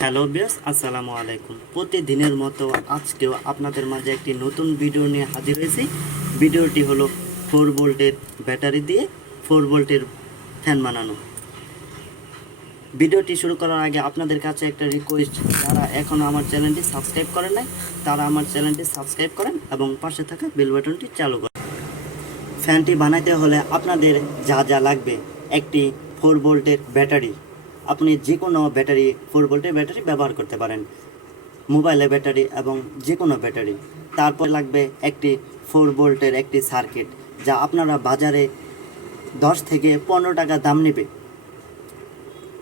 Hello বিয়াস, আসসালামু আলাইকুম। প্রতিদিনের মতো আজকেও আপনাদের মাঝে একটি নতুন ভিডিও নিয়ে হাজির হয়েছি। ভিডিওটি হলো 4 ভোল্টের ব্যাটারি দিয়ে 4 ভোল্টের ফ্যান বানানো। ভিডিওটি শুরু করার আগে আপনাদের কাছে একটা রিকোয়েস্ট, যারা এখনও আমার চ্যানেলটি সাবস্ক্রাইব করেন নাই তারা আমার চ্যানেলটি সাবস্ক্রাইব করেন এবং পাশে থাকা বেল বাটনটি চালু করেন। ফ্যানটি বানাইতে হলে আপনাদের যা যা লাগবে: একটি 4 ভোল্টের ব্যাটারি। আপনি যে কোনো ব্যাটারি, 4 ভোল্টের ব্যাটারি ব্যবহার করতে পারেন, মোবাইলের ব্যাটারি এবং যে কোনো ব্যাটারি। তারপর লাগবে একটি 4 ভোল্টের একটি সার্কিট, যা আপনারা বাজারে 10 থেকে 15 টাকা দাম নেবে।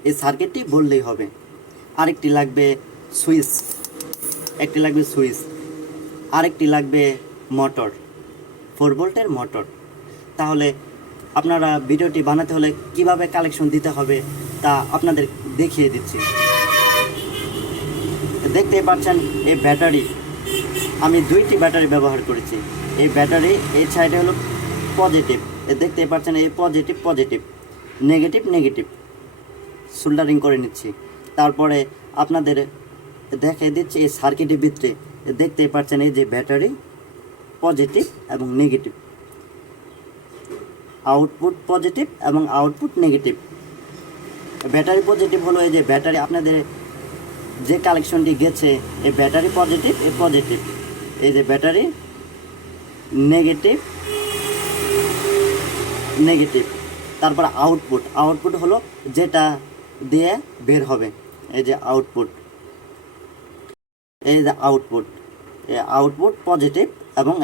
এই সার্কিটটি বললেই হবে। আরেকটি লাগবে সুইচ, আরেকটি লাগবে মোটর, 4 ভোল্টের মোটর। তাহলে আপনারা ভিডিওটি বানাতে হলে কিভাবে কালেকশন দিতে হবে তা আপনাদের দেখিয়ে দিচ্ছি। দেখতে পাচ্ছেন এই ব্যাটারি, আমি 2টি ব্যাটারি ব্যবহার করেছি। এই ব্যাটারি এই সাইডে হলো পজিটিভ, দেখতে পাচ্ছেন এই পজিটিভ, নেগেটিভ সোল্ডারিং করে নিচ্ছি। তারপরে আপনাদের দেখিয়ে দিচ্ছি এই সার্কিটের ভিতরে দেখতে পাচ্ছেন এই যে ব্যাটারি পজিটিভ এবং নেগেটিভ, আউটপুট পজিটিভ এবং আউটপুট নেগেটিভ। ব্যাটারি পজিটিভ হলো এই যে ব্যাটারি আপনাদের যে কালেকশনটি গেছে, এই ব্যাটারি পজিটিভ, এই যে ব্যাটারি নেগেটিভ। তারপর আউটপুট হলো যেটা দিয়ে বের হবে, এই যে আউটপুট পজিটিভ। এবং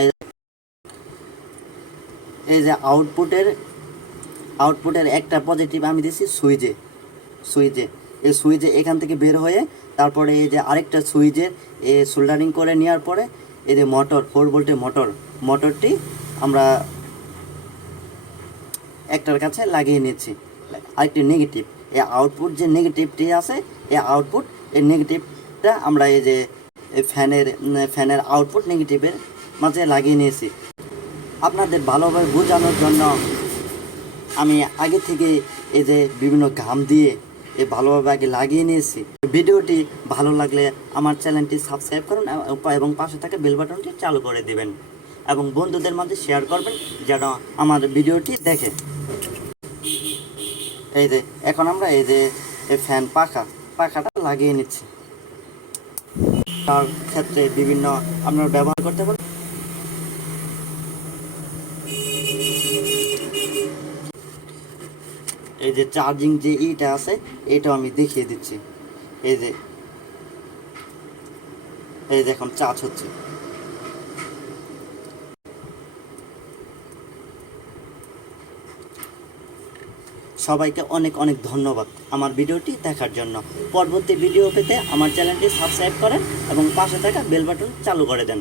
এই যে আউটপুটের একটা পজিটিভ আমি দিছি সুইচে, এই সুইচে এখান থেকে বের হয়ে তারপরে এই যে আরেকটা সুইচের সোল্ডারিং করে নেওয়ার পরে এই যে মোটর, 4 ভোল্টের মোটরটি আমরা একটার কাছে লাগিয়ে নিচ্ছি। আরেকটি নেগেটিভ, এই আউটপুট যে নেগেটিভটি আছে, এই নেগেটিভটা আমরা এই যে ফ্যানের আউটপুট নেগেটিভের মাঝে লাগিয়ে নিয়েছি। আপনাদের ভালোভাবে বোঝানোর জন্য আমি আগে থেকে এই যে বিভিন্ন ঘাম দিয়ে ভালোভাবে আগে লাগিয়ে নিয়েছি। ভিডিওটি ভালো লাগলে আমার চ্যানেলটি সাবস্ক্রাইব করুন এবং পাশে থাকা বেল বাটনটি চালু করে দিবেন এবং বন্ধুদের মধ্যে শেয়ার করবেন যেন আমার ভিডিওটি দেখে। এই যে এখন আমরা এই যে ফ্যান পাখাটা লাগিয়ে নিচ্ছি। তার ক্ষেত্রে বিভিন্ন আপনারা ব্যবহার করতে পারেন। এই যে চার্জিং যে ইটা আছে, এটাও আমি দেখিয়ে দিচ্ছি। এই যে এখন চার্জ হচ্ছে। সবাইকে অনেক ধন্যবাদ আমার ভিডিওটি দেখার জন্য। পরবর্তী ভিডিও পেতে আমার চ্যানেলটি সাবস্ক্রাইব করেন এবং পাশে থাকা বেল বাটন চালু করে দেন।